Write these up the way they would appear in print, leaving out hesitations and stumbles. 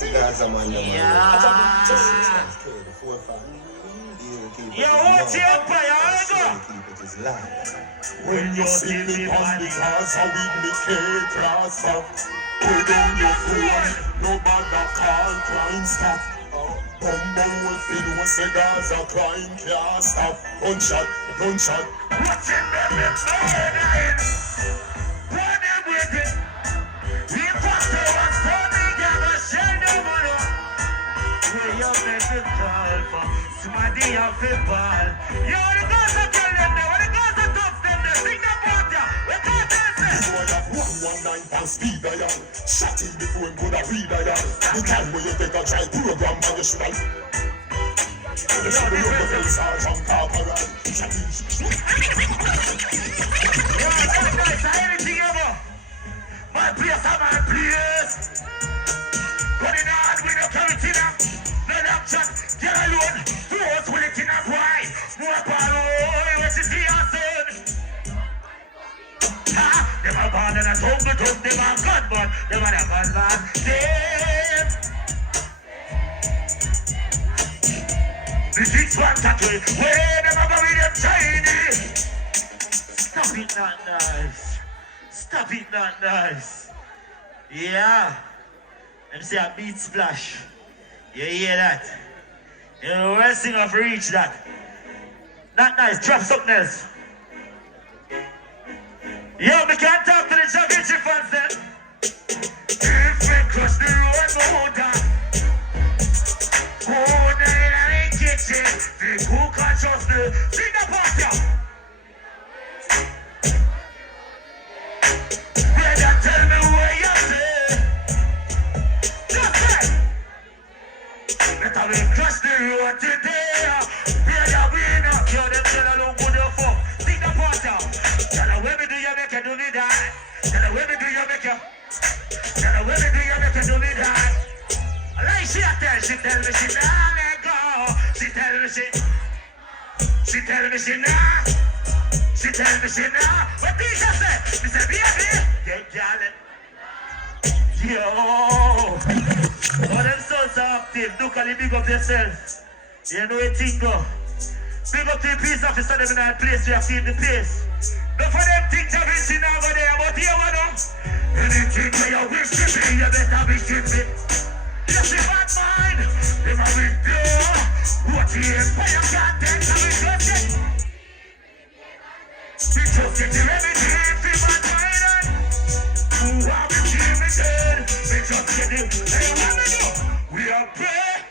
Cigars, man. Yeah. Yo, what's your empire? When you see me on the cars, I with me K-class up. Put down your phone, no bother call crime stop. Bumble wolf in no cigars, a crime can't stop. Gunshot, gunshot. What's in the mix? Run them with it. We fuck to us, Tony, got a shade of money. Where you make it call for? Somebody have a ball. Yo, the girls are killing them now. The girls are tough them now. Sing them out there. We can't dance it. Boy have 119 pound speed I am. Shot him before him could have read I am. The time when you take a try program and you should have. The should be over the sergeant corporal. Shot him. Yo, that nice. Anything ever. My place are my place. Running hard with the clarity now. Let them chat. Get alone. Two us with it in a boy. More ball. Oh, what's it here, son? Them are born and a tongue, them are God, but them are never God. Them. The six one tattoo, where them are going them shiny. Stop it, not nice. Stop it, not nice. Yeah. Let me see a beat splash. You hear that? You know, wrestling of reach that. Not nice, drop something else. Yo, we can't talk to the championship fans then. If we cross the road, no down. Oh, they in the kitchen. They cook and just the sing the party. Brother, tell me where you say. Just say. Let me cross the road today. Brother, we not kill them, tell them good for. Sing the party. Tell them where me do you make you do me that. Tell them where me do you make you. Tell them where me do you make you do me that. Like she tell me she nah let go. She tell me she tell me she nah. She tell me she nah. What did she say? Me say baby, get gallant. Yo, oh them so active. Look at the big up yourself. You know it think go. Big up to the police officer them in that place. We have seen the pace. But for them things I've been seen over there, but here we know. Anything that you wish to be, you better be shipping. You see bad mind, them are with you. What the empire can't take, so we trust it. We trust it, the remedy for bad mind. Who are we keeping dead? We trust it, hey, what we do? We are pray.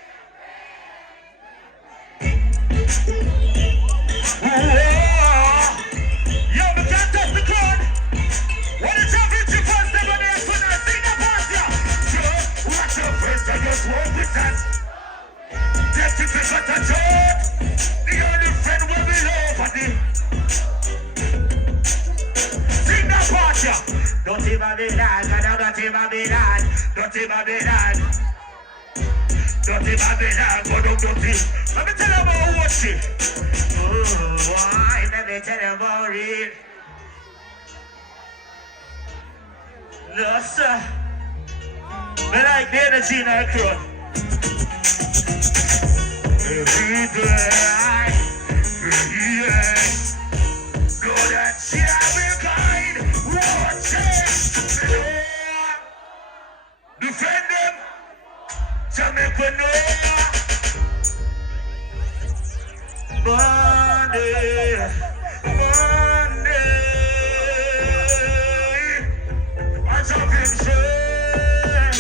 Yo, we can't touch the crowd. What is championship first? They're going to have to sing the party. Yo, watch your first and just walk with that. That's if you got a joke. The only friend will be nobody. Sing the party. Don't even be that. Don't even be that. Don't even be that. Don't even be that. Go don't it. Let me tell you about what she. Oh, why? Let me tell you about it. No, sir. I like the energy in our crowd. Every day, know that she have been kind. Watch it. Defend them. Jamaica know. Monday. I jump in shame.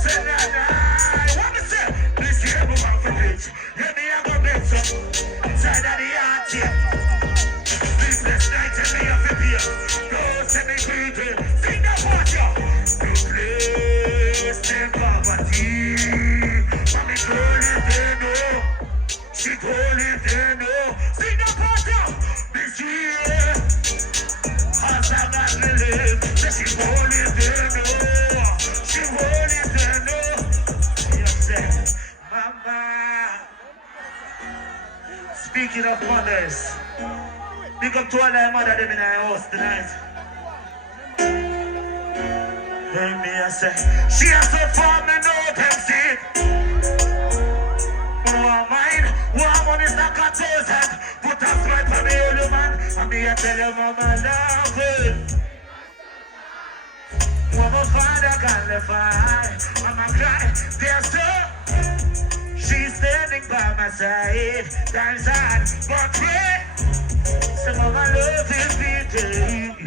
Say that what me say? This here move on for bitch. Yeah, me I go bet some. Inside of the heart, yeah. Sleepless night and me have to be. Don't say me greedy. Sing the water. Replace the poverty. Mommy girl is there, no. She told it there, no. Sing the water. This year. As I got to live. She told it there, no. She told it there, no. You say, Mama. Speaking of mothers, big up to all our mother them in our house tonight. Hey, me I say, she has to farm me no them seed. One mine, one money stack a thousand. Put a swipe on the old man, and me I tell you mama love it. Mama father can live high, mama cry, there's her. She's standing by my side, times hard, but red. So mama love is beating.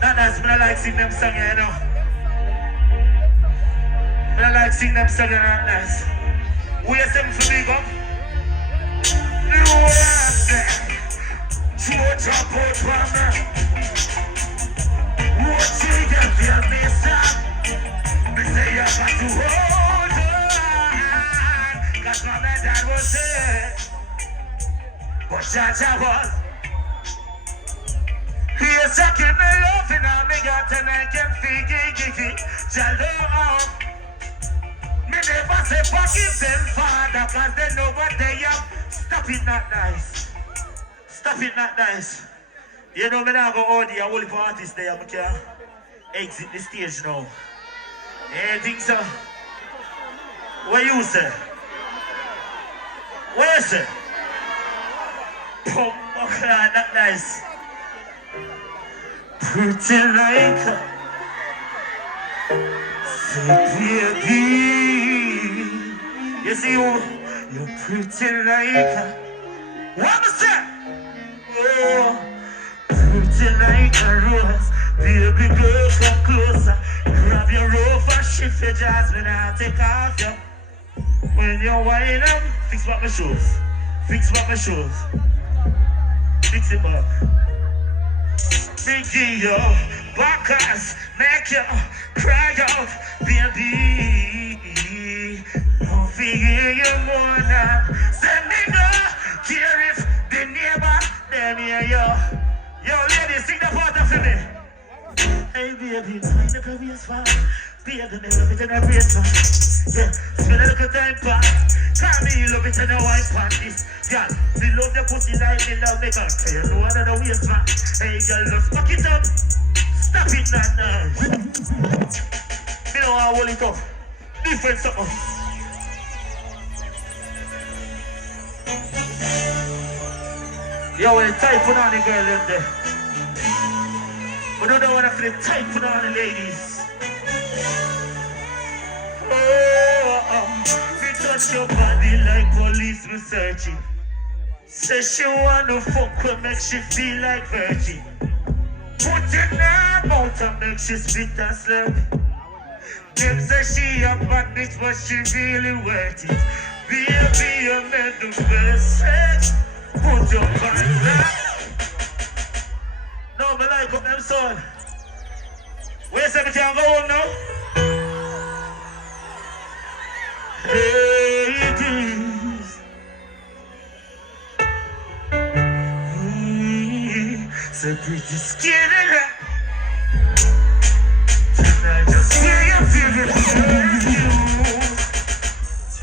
Not nice, but I like sing them song, you know. But I like sing them song, not nice. We are singing for big up. You are there. George up out from me. What you get for me, son? Me say you got to hold on. Cause my dad was there. But Jaja was. He's talking me loving on me got to make him feel giggy. Jalo out. Me never say forgive them, Father, cause they know what they have. Stop it, not nice. Stop it, not nice. You know me now go audio, a whole heap of artists there, I can exit the stage now. You think so? What you say? What you say? Pump, not nice. Pretty like baby. You see you're pretty like what was that? Oh, pretty like a rose. Baby girl, come closer. Grab your rope and shift your jazz when I take off you. When you're whining, fix back my shoes. Fix back my shoes. Fix it back. Biggie, yo, backers, make you cry out, baby. Don't figure you more now. Send me no care if the neighbor, them here, yo. Yo, ladies, sing the part of me. Hey, baby, find the career's fine. Baby, me love it and I raise one. Yeah, spend a little time back. Call me, love it and I white panties. Girl, me love the pussy like me love me gun. Cause you know another waist man. Hey, girl, just fuck it up. Stop it, not nice. Me know how I hold it up. Different something. Yo, when the tight put on the girl in there. But don't know what I feel tight put on the ladies. She touch your body like police researching. Say she wanna fuck her, make she feel like virgin. Put it in her mouth and make she spit and slurp. Them say she a bad bitch, but she really worth it. Baby, you made the best sex. Put your body down. No, but like up them son. Wait a second, you go home now. Ladies, so pretty skinny. Tonight just feel your favorite perfume.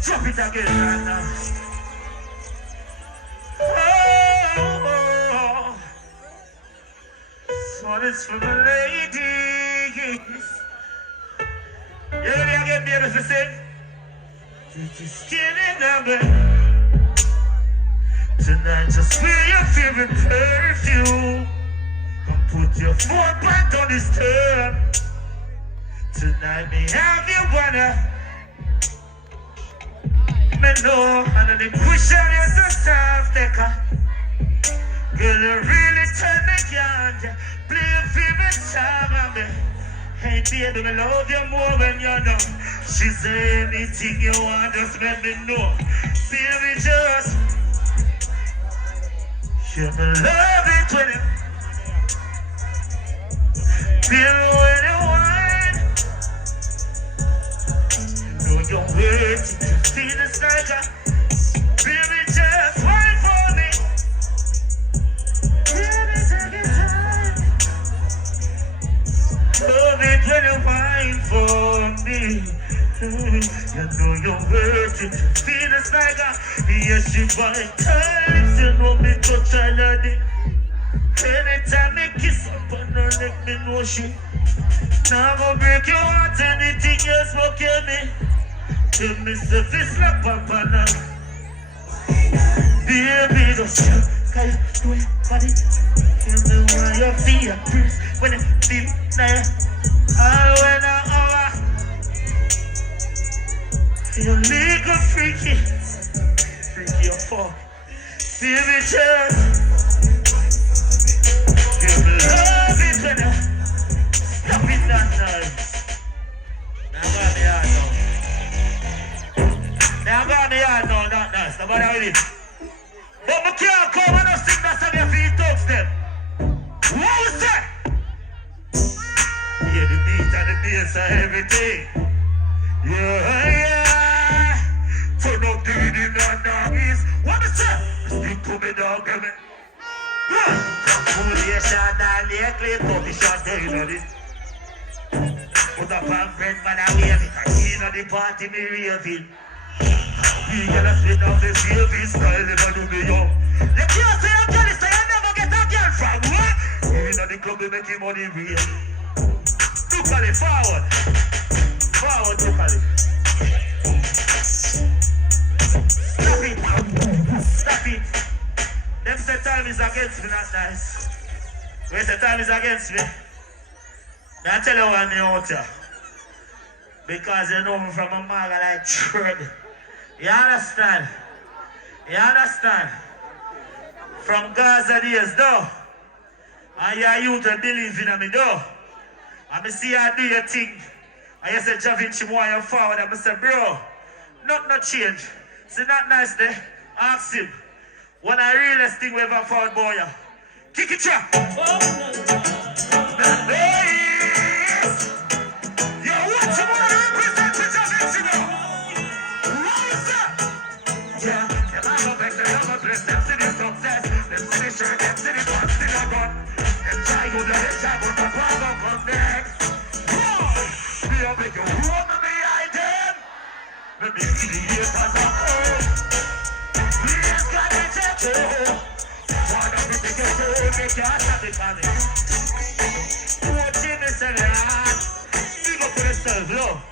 Drop it again right now. Oh, this one is for the ladies. You ready again, baby, to sing? Pretty skinny number. Tonight just wear your favorite perfume and put your foot back on this turn. Tonight me have you wanna. Me know under the cushion you're so soft, taker. Girl, you really turn me on. Play your favorite song on me. Hey baby, me love you more when you know. She say anything you want, just let me know. Baby, just you me love it when you baby, when you whine. You know you're waiting to feel this like a baby, just whine for me. Baby, take your time. Love it when you whine for me. You know you're waiting to feel this like a yes, you whine times. You know me touch I love it. Anytime me kiss up on her neck, me know she now go break your heart, anything else will kill me. Tell me if it's slap up on her. Baby, just call you to your body. Tell me why you feel a breeze when you feel like all when I'm over. You little freaky, freaky or fuck. Baby, just give me love it when you stop it that night. Now go on the yard now. Now go on the yard now, not nice. Nobody with it. But I can't come and not sing that song if he talks them. What was that? Yeah, the beat and the bass and everything. Yeah. Turn up the rhythm and doggies. What is that? Stick to me, dog, give me. Foundation and the clip up the shot there, you know this. Put up on bread, man, I wave it. I see on the party, me raving. We gotta spin off the baby style, never do me young. You can't say I'm jealous, so you never get a girl from what? We in the club, we making money real. Look at it, forward. Forward, look at it. Stop it. Stop it. Them say time is against me, not nice. When say time is against me, I tell you one me out here. Because you know me from a maga like tread. You understand? You understand? From Gaza days, though. And you youth will believe in me, though. And I see you do your thing. And you say, Javinci, want you forward. And I say, bro, not change. See, not nice there. Ask him. One of the realest thing we ever found, boy. Kick it up. Big up for yourself, yo.